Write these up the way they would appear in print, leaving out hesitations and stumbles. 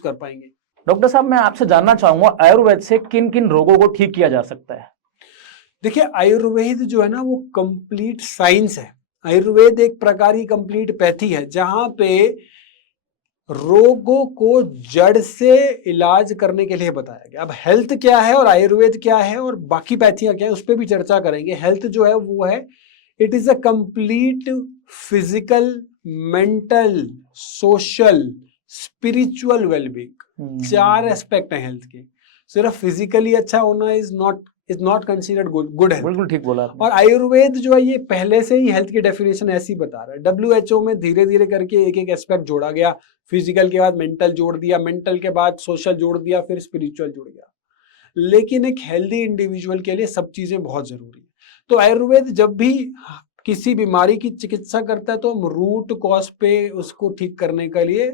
कर पाएंगे। डॉक्टर साहब, मैं आपसे जानना चाहूंगा आयुर्वेद से किन किन रोगों को ठीक किया जा सकता है? देखिए, आयुर्वेद जो है ना वो कंप्लीट साइंस है। आयुर्वेद एक प्रकार की कंप्लीट पैथी है जहां पे रोगों को जड़ से इलाज करने के लिए बताया गया। अब हेल्थ क्या है और आयुर्वेद क्या है और बाकी पैथियां क्या है उस पर भी चर्चा करेंगे। हेल्थ जो है वो है, it is a complete physical, mental, social, spiritual wellbeing. 4 aspect है हेल्थ के। सिर्फ फिजिकली अच्छा होना is not considered good health. बिल्कुल ठीक बोला आपने। और आयुर्वेद जो है ये पहले से ही हेल्थ की डेफिनेशन ऐसी बता रहा है। WHO में धीरे धीरे करके एक एक एस्पेक्ट जोड़ा गया। फिजिकल के बाद मेंटल जोड़ दिया, मेंटल के बाद सोशल जोड़ दिया, फिर स्पिरिचुअल जुड़ गया। लेकिन एक हेल्दी इंडिविजुअल के लिए सब चीजें बहुत जरूरी है। तो आयुर्वेद जब भी किसी बीमारी की चिकित्सा करता है तो हम रूट कॉज पे उसको ठीक करने के लिए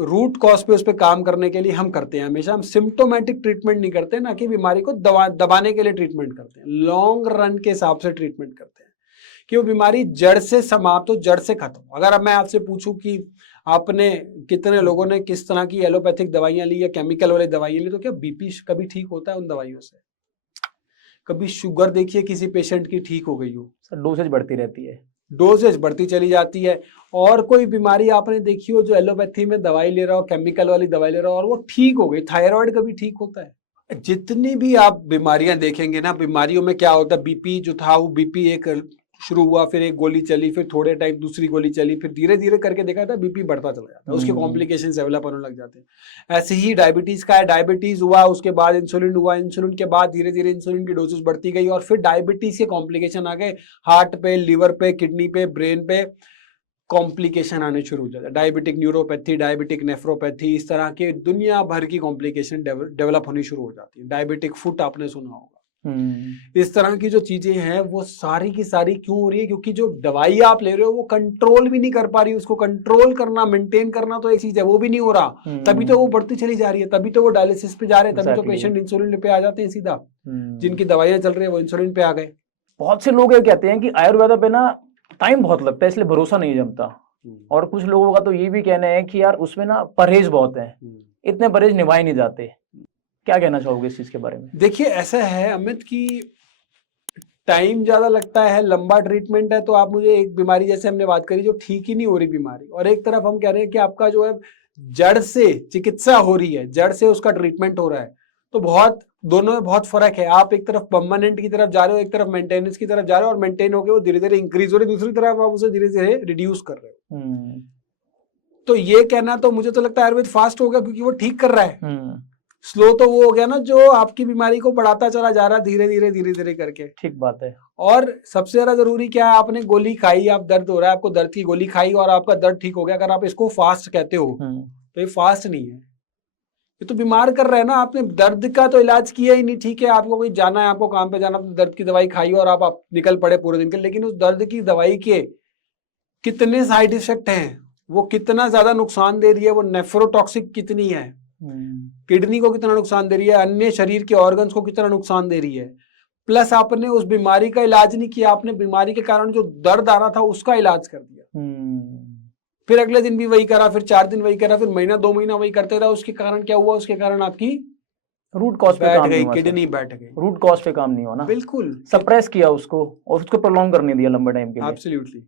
रूट कॉज पे उस पर काम करने के लिए हम करते हैं। हमेशा हम सिम्टोमेटिक ट्रीटमेंट नहीं करते, ना कि बीमारी को दबाने के लिए ट्रीटमेंट करते हैं। लॉन्ग रन के हिसाब से ट्रीटमेंट करते हैं कि वो बीमारी जड़ से समाप्त हो, जड़ से खत्म हो। अगर अब मैं आपसे पूछूं कि आपने कितने लोगों ने किस तरह की एलोपैथिक दवाइयां ली या केमिकल वाली दवाइयां ली, तो क्या बीपी कभी ठीक होता है उन दवाइयों से? कभी शुगर देखिए किसी पेशेंट की ठीक हो गई हो? सर, डोसेज बढ़ती रहती है। डोजेज बढ़ती चली जाती है। और कोई बीमारी आपने देखी हो जो एलोपैथी में दवाई ले रहा हो, केमिकल वाली दवाई ले रहा हो और वो ठीक हो गई? थायराइड कभी ठीक होता है? जितनी भी आप बीमारियां देखेंगे ना, बीमारियों में क्या होता है, बीपी जो था वो बीपी एक शुरू हुआ, फिर एक गोली चली, फिर थोड़े टाइम दूसरी गोली चली, फिर धीरे धीरे करके देखा था बीपी बढ़ता चला जाता है, उसके कॉम्प्लिकेशन डेवलप होने लग जाते हैं। ऐसे ही डायबिटीज का है, डायबिटीज हुआ उसके बाद इंसुलिन हुआ, इंसुलिन के बाद धीरे धीरे इंसुलिन की डोजेस बढ़ती गई और फिर डायबिटीज के कॉम्प्लिकेशन आ गए। हार्ट पे, लिवर पे, किडनी पे, ब्रेन पे कॉम्प्लिकेशन आने शुरू हो जाते हैं। डायबिटिक न्यूरोपैथी, डायबिटिक नेफ्रोपैथी, इस तरह के दुनिया भर की कॉम्प्लिकेशन डेवलप होनी शुरू हो जाती है। डायबिटिक फुट आपने सुना होगा। इस तरह की जो चीजें हैं वो सारी की सारी क्यों हो रही है? क्योंकि जो दवाई आप ले रहे हो वो कंट्रोल भी नहीं कर पा रही। उसको कंट्रोल करना, मेंटेन करना तो एक चीज है, वो भी नहीं हो रहा। तभी तो वो बढ़ती चली जा रही है, तभी तो वो डायलिसिस पे जा रहे हैं, तभी तो पेशेंट इंसुलिन पे आ जाते हैं सीधा। जिनकी दवाइयां चल रही है वो इंसुलिन पे आ गए। बहुत से लोग ये कहते हैं कि आयुर्वेद पे ना टाइम बहुत लगता है, इसलिए भरोसा नहीं जमता। और कुछ लोगों का तो ये भी कहना है कि यार उसमें ना परहेज बहुत है, इतने परहेज निभाए नहीं जाते। क्या कहना चाहोगे इस चीज के बारे में? देखिए, ऐसा है अमित कि टाइम ज्यादा लगता है, लंबा ट्रीटमेंट है। तो आप मुझे एक बीमारी जैसे हमने बात करी जो ठीक ही नहीं हो रही बीमारी, और एक तरफ हम कह रहे हैं कि आपका जो है जड़ से चिकित्सा हो रही है, जड़ से उसका ट्रीटमेंट हो रहा है। तो बहुत दोनों में बहुत फर्क है। आप एक तरफ परमानेंट की तरफ जा रहे हो, एक तरफ मेंटेनेंस की तरफ जा रहे हो, और मेंटेन होकर वो धीरे धीरे इंक्रीज हो रही है, दूसरी तरफ आप उसे धीरे धीरे रिड्यूस कर रहे हो। तो ये कहना तो मुझे तो लगता है आयुर्वेद फास्ट होगा क्योंकि वो ठीक कर रहा है। स्लो तो वो हो गया ना जो आपकी बीमारी को बढ़ाता चला जा रहा है धीरे धीरे करके। ठीक बात है। और सबसे ज्यादा जरूरी क्या है, आपने गोली खाई, आप दर्द हो रहा है, आपको दर्द की गोली खाई और आपका दर्द ठीक हो गया। अगर आप इसको फास्ट कहते हो तो ये फास्ट नहीं है, ये तो बीमार कर रहा है ना। आपने दर्द का तो इलाज किया ही नहीं। ठीक है, आपको कोई जाना है, आपको काम पे जाना, आपने दर्द की दवाई खाई और आप निकल पड़े पूरे दिन के, लेकिन उस दर्द की दवाई के कितने साइड इफेक्ट हैं, वो कितना ज्यादा नुकसान दे रही है, वो नेफ्रोटॉक्सिक कितनी है, किडनी को कितना नुकसान दे रही है, अन्य शरीर के ऑर्गन्स को कितना नुकसान दे रही है। प्लस आपने उस बीमारी का इलाज नहीं किया, आपने बीमारी के कारण जो दर्द आ रहा था उसका इलाज कर दिया। फिर अगले दिन भी वही करा, फिर 4 दिन वही करा, फिर महीना 2 महीना वही करते रहा। उसके कारण क्या हुआ? उसके कारण आपकी रूट कॉज पे काम नहीं हुआ, किडनी बैठ गई। रूट कॉज पे काम नहीं हुआ ना, बिल्कुल सप्रेस किया उसको और उसको प्रोलॉन्ग करने दिया लंबे टाइम के लिए। एब्सोल्युटली।